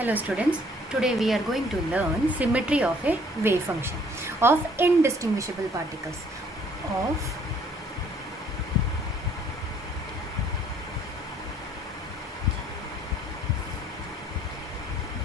Hello students, today we are going to learn symmetry of a wave function of indistinguishable particles of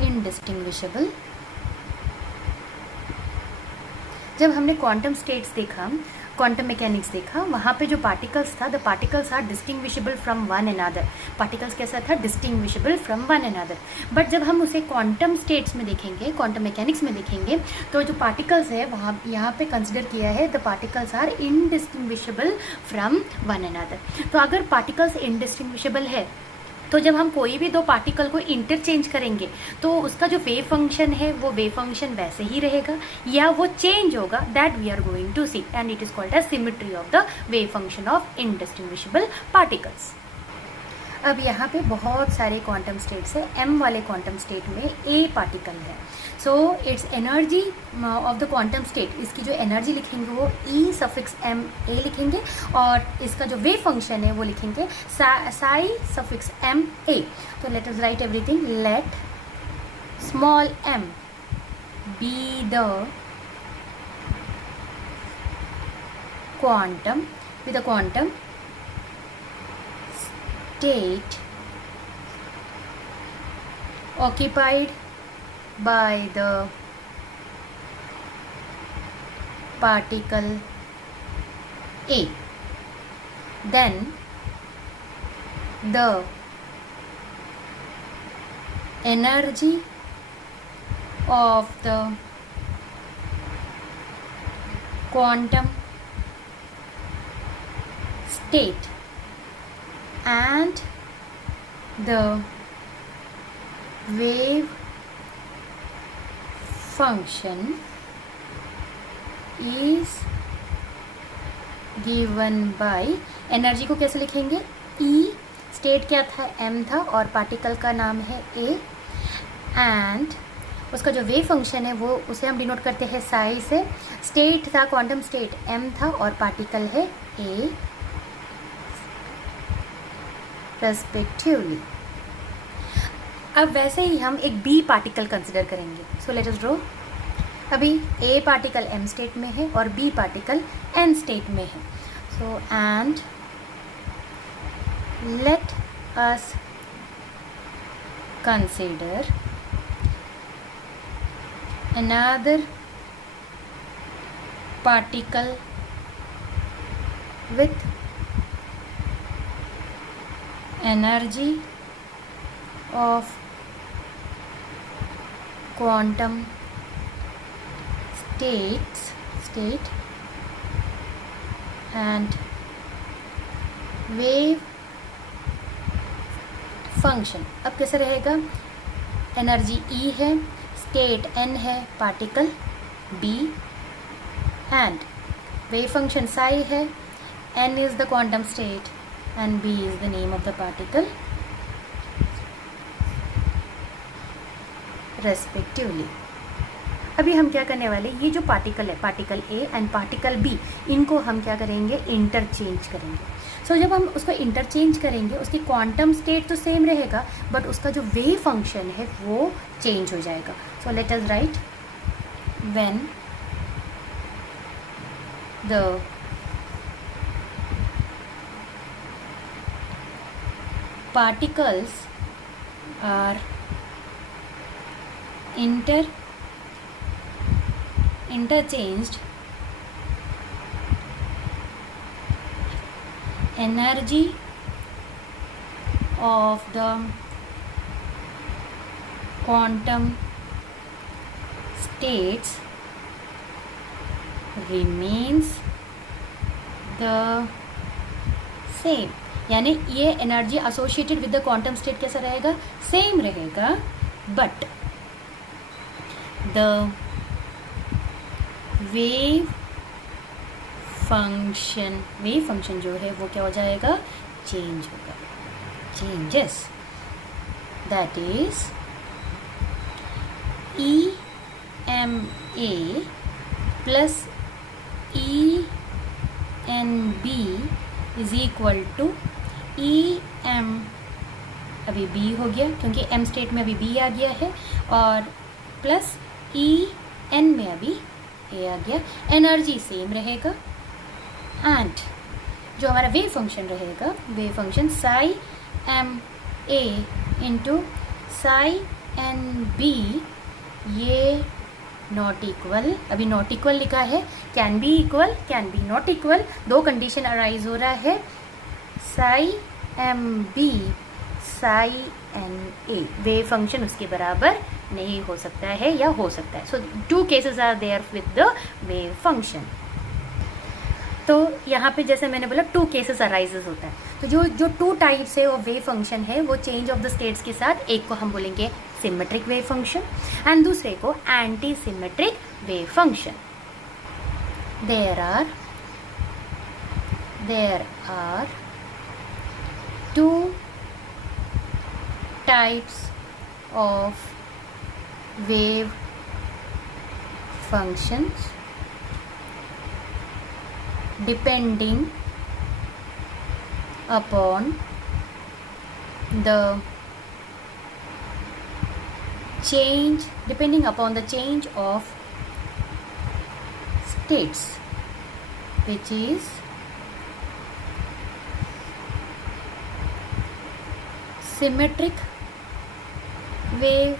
indistinguishable। जब हमने quantum states देखा, quantum mechanics देखा, वहाँ पे जो particles था, the particles are distinguishable from one another. Particles कैसा था? Distinguishable from one another. But जब हम उसे क्वांटम स्टेट्स में देखेंगे, क्वांटम मैकेनिक्स में देखेंगे, तो जो पार्टिकल्स है वहाँ यहाँ पे कंसिडर किया है the particles are indistinguishable from one another. तो अगर पार्टिकल्स इनडिस्टिंग्विशेबल है तो जब हम कोई भी दो पार्टिकल को इंटरचेंज करेंगे तो उसका जो वेव फंक्शन है वो वेव फंक्शन वैसे ही रहेगा या वो चेंज होगा, that we are going to see and it is called as symmetry of the wave function of indistinguishable particles. अब यहाँ पे बहुत सारे क्वांटम स्टेट्स है। एम वाले क्वांटम स्टेट में ए पार्टिकल है, so its energy of the quantum state, इसकी जो एनर्जी लिखेंगे वो ई सफिक्स एम ए लिखेंगे और इसका जो वेव फंक्शन है वो लिखेंगे साई सफिक्स एम ए। तो let us write everything. Let small M be the quantum with a quantum state occupied by the particle A. Then the energy of the quantum state and the wave function is given by, energy को कैसे लिखेंगे? E, state क्या था? M था और particle का नाम है A एंड उसका जो वेव फंक्शन है वो उसे हम डिनोट करते हैं साई से। स्टेट था, क्वांटम स्टेट M था और पार्टिकल है A रेस्पेक्टिवली। अब वैसे ही हम एक बी पार्टिकल कंसिडर करेंगे। So let us draw. अभी ए पार्टिकल एम स्टेट में है और बी पार्टिकल एन स्टेट में है। So and let us consider another particle with energy of quantum state and wave function। अब कैसे रहेगा? एनर्जी E है, स्टेट N है, particle B and wave function Sai है। N is the quantum state and B is the name of the particle respectively। अभी हम क्या करने वाले, ये जो पार्टिकल है, particle A and particle B, इनको हम क्या करेंगे? इंटरचेंज करेंगे। सो जब हम उसको इंटरचेंज करेंगे उसकी क्वांटम स्टेट तो सेम रहेगा बट उसका जो वेव फंक्शन है वो चेंज हो जाएगा। So let us right when the particles are interchanged, energy of the quantum states remains the same। यानी ये energy associated with the quantum state कैसा रहेगा? सेम रहेगा बट द वेव फंक्शन जो है वो क्या हो जाएगा? चेंज होगा, changes. That is E M A plus E N B is equal to EM अभी बी हो गया क्योंकि एम स्टेट में अभी बी आ गया है, और प्लस ई एन में अभी ए आ गया। एनर्जी सेम रहेगा, एंड जो हमारा वेव फंक्शन रहेगा, wave function psi M A into psi N B, ये नॉट इक्वल, अभी नॉट इक्वल लिखा है, can be equal, can be not equal, दो कंडीशन अराइज हो रहा है। Psi M B psi N A wave function उसके बराबर नहीं हो सकता है या हो सकता है। So two cases are there with the wave function. तो यहाँ पे जैसे मैंने बोला टू केसेस अराइजेस होता है। तो जो टू टाइप्स है वो वेव फंक्शन है, वो चेंज ऑफ द स्टेट्स के साथ, एक को हम बोलेंगे सिमेट्रिक वेव फंक्शन एंड दूसरे को anti symmetric wave function. There are two types of wave functions depending upon the change of states, which is symmetric wave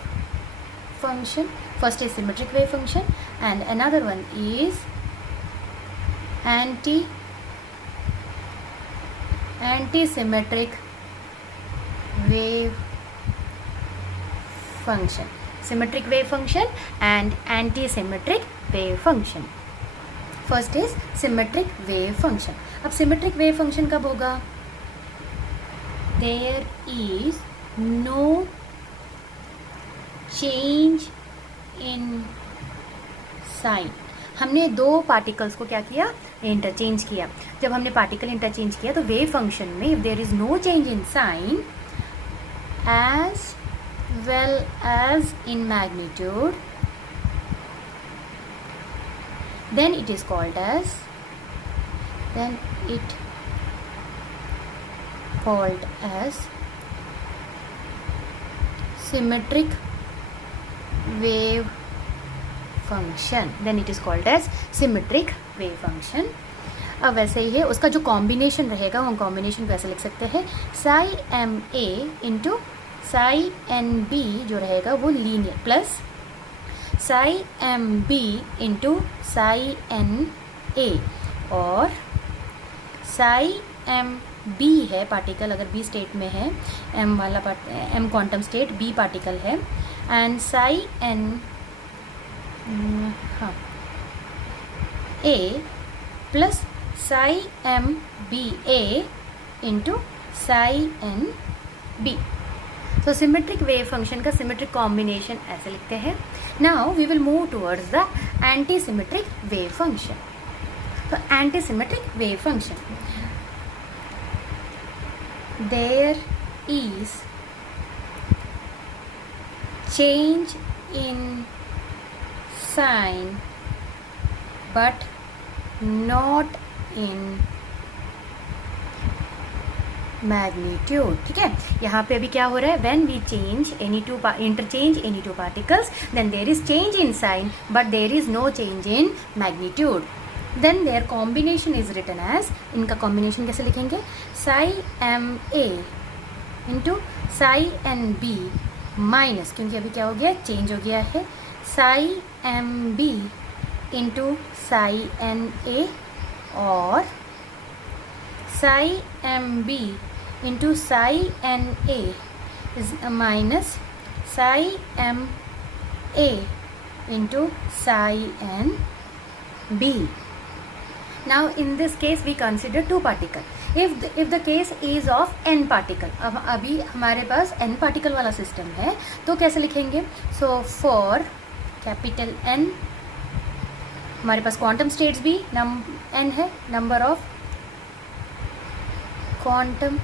function. First is symmetric wave function and another one is anti-symmetric wave function. Symmetric wave function and anti-symmetric wave function. First is symmetric wave function. अब symmetric wave function कब होगा? There is no change in sign. हमने दो particles को क्या किया? Interchange किया। जब हमने पार्टिकल इंटरचेंज किया तो वेव फंक्शन में if there is no change in sign as well as in magnitude, then it is called as symmetric wave function. Then it is called as symmetric wave function. अब वैसे ही है, उसका जो combination रहेगा वो हम combination को ऐसे लिख सकते हैं, psi M A into psi N B जो रहेगा वो linear, plus psi M B into psi N A, और साई एम बी है पार्टिकल अगर बी स्टेट में है, एम वाला M quantum state, B particle है, and psi N A plus psi M B A into psi N B. तो symmetric wave function का symmetric combination ऐसे लिखते हैं। Now we will move towards the anti symmetric wave function. तो anti symmetric wave function, there is change in sign but not in magnitude. ठीक है, यहाँ पे अभी क्या हो रहा है? when we interchange any two particles, then there is change in sign but there is no change in magnitude. Then their combination is written as, इनका combination कैसे लिखेंगे? psi m a into psi n b minus, क्योंकि अभी क्या हो गया? Change हो गया है, psi M B into psi N A, और psi M B into psi N A is minus psi M A into psi N B. Now in this case we consider two particle. If the case is of n particle, अब अभी हमारे पास n particle वाला system है तो कैसे लिखेंगे? So for capital n हमारे पास quantum states भी n है, number of quantum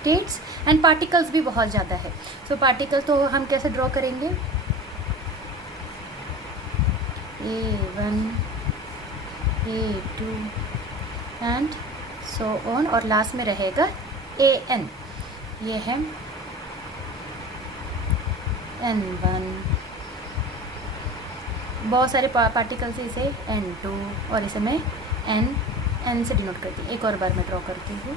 states, and particles भी बहुत ज़्यादा है. सो पार्टिकल तो हम कैसे ड्रॉ करेंगे? A1 A2 and so on, और लास्ट में रहेगा AN. ये है n1, बहुत सारे पार्टिकल्स इसे n2 और इसे मैं n से डिनोट करती हूँ। एक और बार मैं ड्रॉ करती हूँ,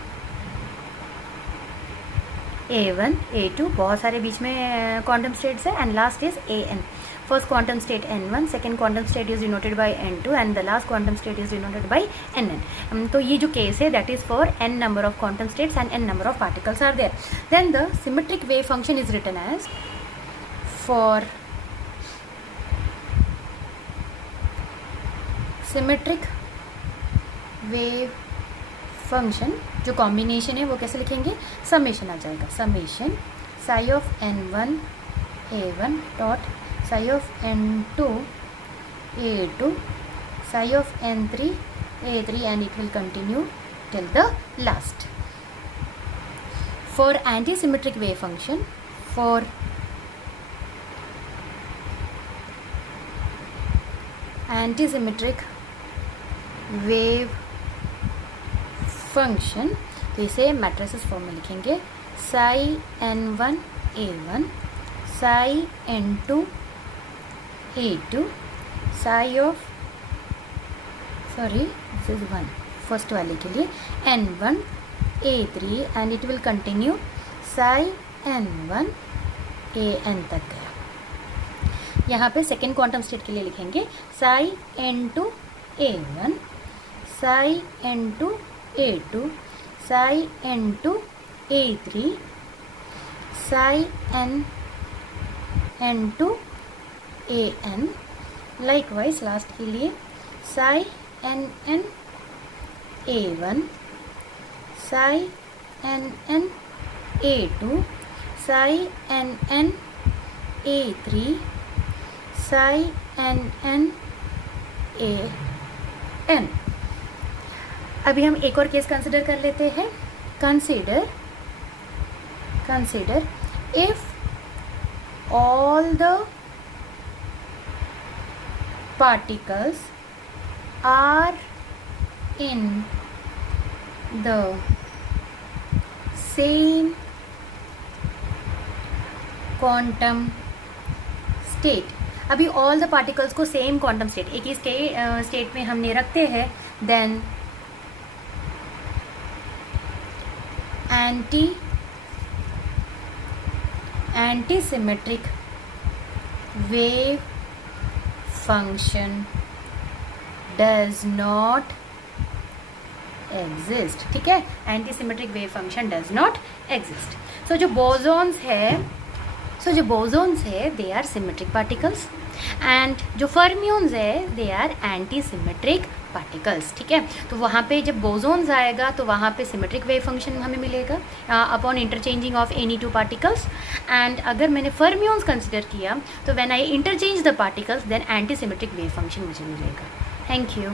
a1 a2, बहुत सारे बीच में क्वांटम स्टेट्स है, and last is an. First quantum state n1, second quantum state is denoted by n2, and the last quantum state is denoted by nn. तो ये जो केस है that is for n number of quantum states and n number of particles are there. Then the symmetric wave function is written as, for symmetric wave function जो combination है वो कैसे लिखेंगे, summation आ जाएगा, summation psi of n1 a1 dot psi of n2 a2 psi of n3 a3, and it will continue till the last. For antisymmetric wave function, for antisymmetric wave function तो इसे matrices form में लिखेंगे, psi n1 a1 psi n2 a2 psi of, sorry this is 1 first वाले के लिए, n1 a3, and it will continue psi n1 an तक गया। यहाँ पे सेकेंड क्वांटम स्टेट के लिए लिखेंगे psi n2 a1 psi n2 a2 psi n2 a3 psi n2 an. Likewise last के लिए psi nn a1 psi nn a2 psi nn a3 psi nn an. अभी हम एक और केस कंसिडर कर लेते हैं। Consider if all the particles are in the same quantum state। अभी ऑल द पार्टिकल्स को सेम क्वांटम स्टेट, एक ही स्टेट में हमने रखते हैं, then antisymmetric wave function does not exist। ठीक है, antisymmetric wave function does not exist. So जो बोसोन्स है they are symmetric particles, and जो फर्मियोन्स है दे आर एंटीसिमेट्रिक पार्टिकल्स। ठीक है, तो वहाँ पे जब बोसोन्स आएगा तो वहाँ पे सिमेट्रिक वेव फंक्शन हमें मिलेगा upon interchanging of any two particles. And अगर मैंने फर्मियोन्स कंसिडर किया तो when I interchange the particles then antisymmetric wave function मुझे मिलेगा। Thank you.